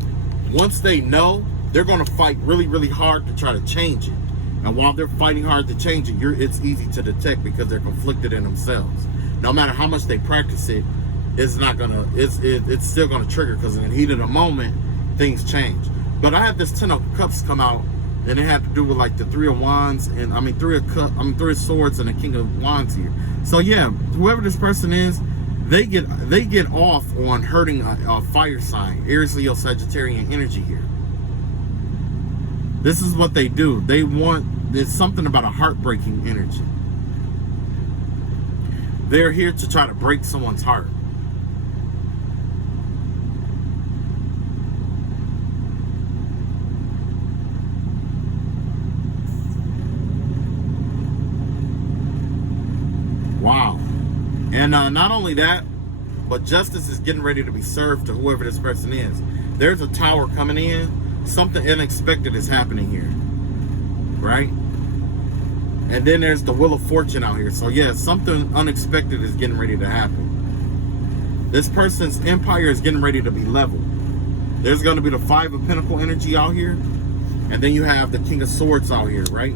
once they know, they're going to fight really, really hard to try to change it. And while they're fighting hard to change it, it's easy to detect because they're conflicted in themselves. No matter how much they practice it, it's not gonna. It's still gonna trigger because in the heat of the moment, things change. But I had this 10 of Cups come out, and it had to do with like the 3 of Wands and Three of Swords and the King of Wands here. So yeah, whoever this person is, they get off on hurting a fire sign, Aries, Leo, Sagittarian energy here. This is what they do. There's something about a heartbreaking energy. They're here to try to break someone's heart. Wow. And not only that, but justice is getting ready to be served to whoever this person is. There's a tower coming in. Something unexpected is happening here. Right? And then there's the Wheel of Fortune out here. So yeah, something unexpected is getting ready to happen. This person's empire is getting ready to be leveled. There's going to be the 5 of Pentacles energy out here. And then you have the King of Swords out here, right?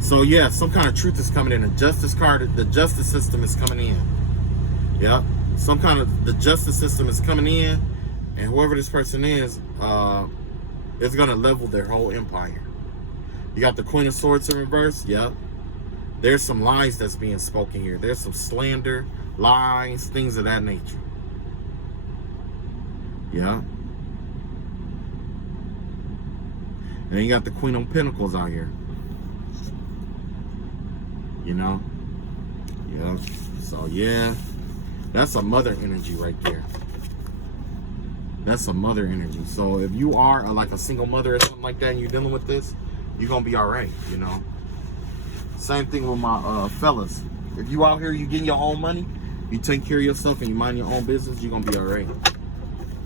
So yeah, some kind of truth is coming in. The justice card, the justice system is coming in. Yeah. The justice system is coming in. And whoever this person is going to level their whole empire. You got the Queen of Swords in reverse. Yeah. There's some lies that's being spoken here. There's some slander, lies, things of that nature. Yeah. And then you got the Queen of Pentacles out here. You know? Yeah. So, yeah. That's a mother energy right there. That's a mother energy. So, if you are like a single mother or something like that and you're dealing with this, you're going to be all right, you know? Same thing with my fellas. If you out here, you getting your own money, you take care of yourself and you mind your own business, you're going to be all right.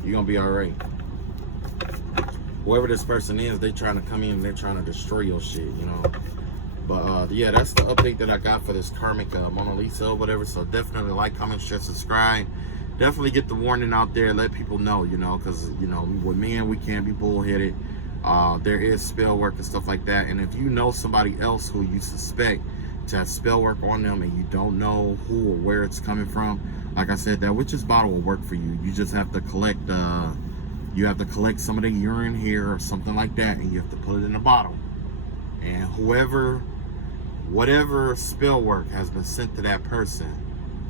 You're going to be all right. Whoever this person is, they trying to come in and they're trying to destroy your shit, you know? But yeah, that's the update that I got for this Karmic Mona Lisa or whatever. So definitely like, comment, share, subscribe. Definitely get the warning out there. Let people know, you know, because, you know, with men, we can't be bullheaded. There is spell work and stuff like that. And if you know somebody else who you suspect to have spell work on them and you don't know who or where it's coming from, like I said, that witch's bottle will work for you. You just have to collect some of the urine here or something like that, and you have to put it in a bottle. And whatever spell work has been sent to that person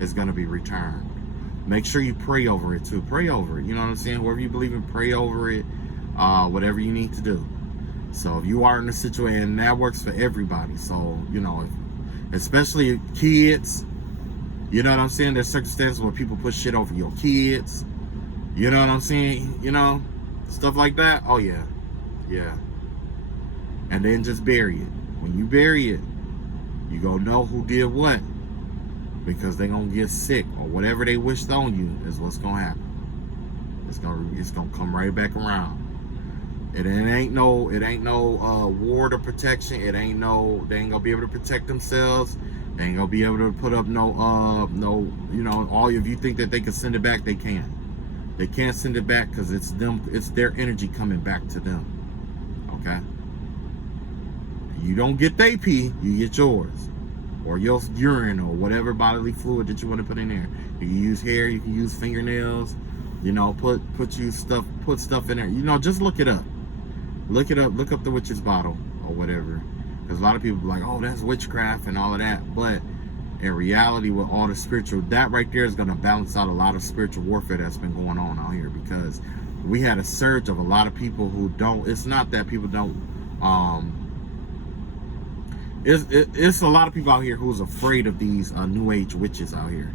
is going to be returned. Make sure you pray over it too. Pray over it. You know what I'm saying? Whatever you believe in, pray over it. Whatever you need to do. So if you are in a situation, and that works for everybody. So, you know, especially kids, you know what I'm saying? There's circumstances where people put shit over your kids. You know what I'm saying? You know, stuff like that. Oh yeah. Yeah. And then just bury it. When you bury it, you gonna know who did what, because they gonna get sick, or whatever they wished on you is what's gonna happen. It's gonna come right back around. It ain't no ward or protection. They ain't gonna be able to protect themselves. They ain't gonna be able to put up no, you know, all if you think that they can send it back, they can't. They can't send it back because it's their energy coming back to them. Okay? You don't get their pee, you get yours. Or your urine or whatever bodily fluid that you want to put in there. You can use hair, you can use fingernails, you know, put stuff in there. You know, just look it up. Look it up, look up the witch's bottle or whatever. Because a lot of people be like, oh, that's witchcraft and all of that. But in reality, with all the spiritual, that right there is going to balance out a lot of spiritual warfare that's been going on out here. Because we had a surge of a lot of people who don't, it's not that people don't, it's a lot of people out here who's afraid of these new age witches out here.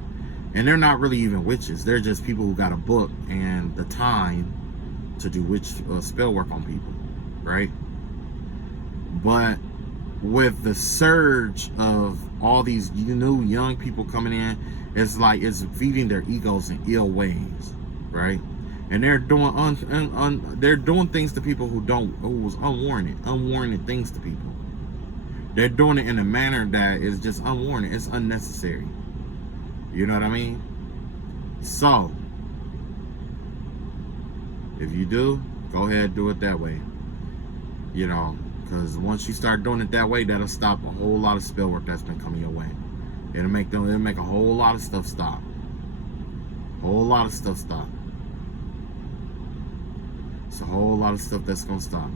And they're not really even witches. They're just people who got a book and the time to do spell work on people, right? But with the surge of all these new young people coming in, it's like it's feeding their egos in ill ways, right? and they're doing they're doing things to people who was unwarranted things to people. They're doing it in a manner that is just unwarranted. It's unnecessary. You know what I mean? So, if you do, go ahead, do it that way. You know, because once you start doing it that way, that'll stop a whole lot of spell work that's been coming your way. It'll make a whole lot of stuff stop. Whole lot of stuff stop. It's a whole lot of stuff that's gonna stop.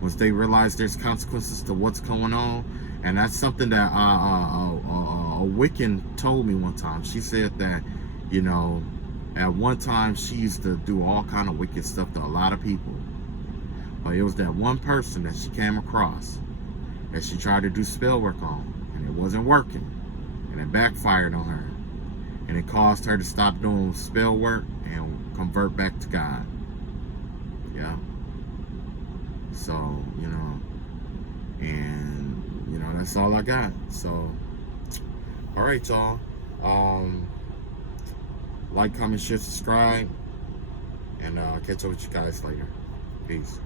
Once they realize there's consequences to what's going on, and that's something that a Wiccan told me one time. She said that, you know, at one time she used to do all kind of wicked stuff to a lot of people, but it was that one person that she came across that she tried to do spell work on, and it wasn't working, and it backfired on her, and it caused her to stop doing spell work and convert back to God. Yeah. So, you know, and, you know, that's all I got. So, all right, y'all. Like, comment, share, subscribe, and I'll catch up with you guys later. Peace.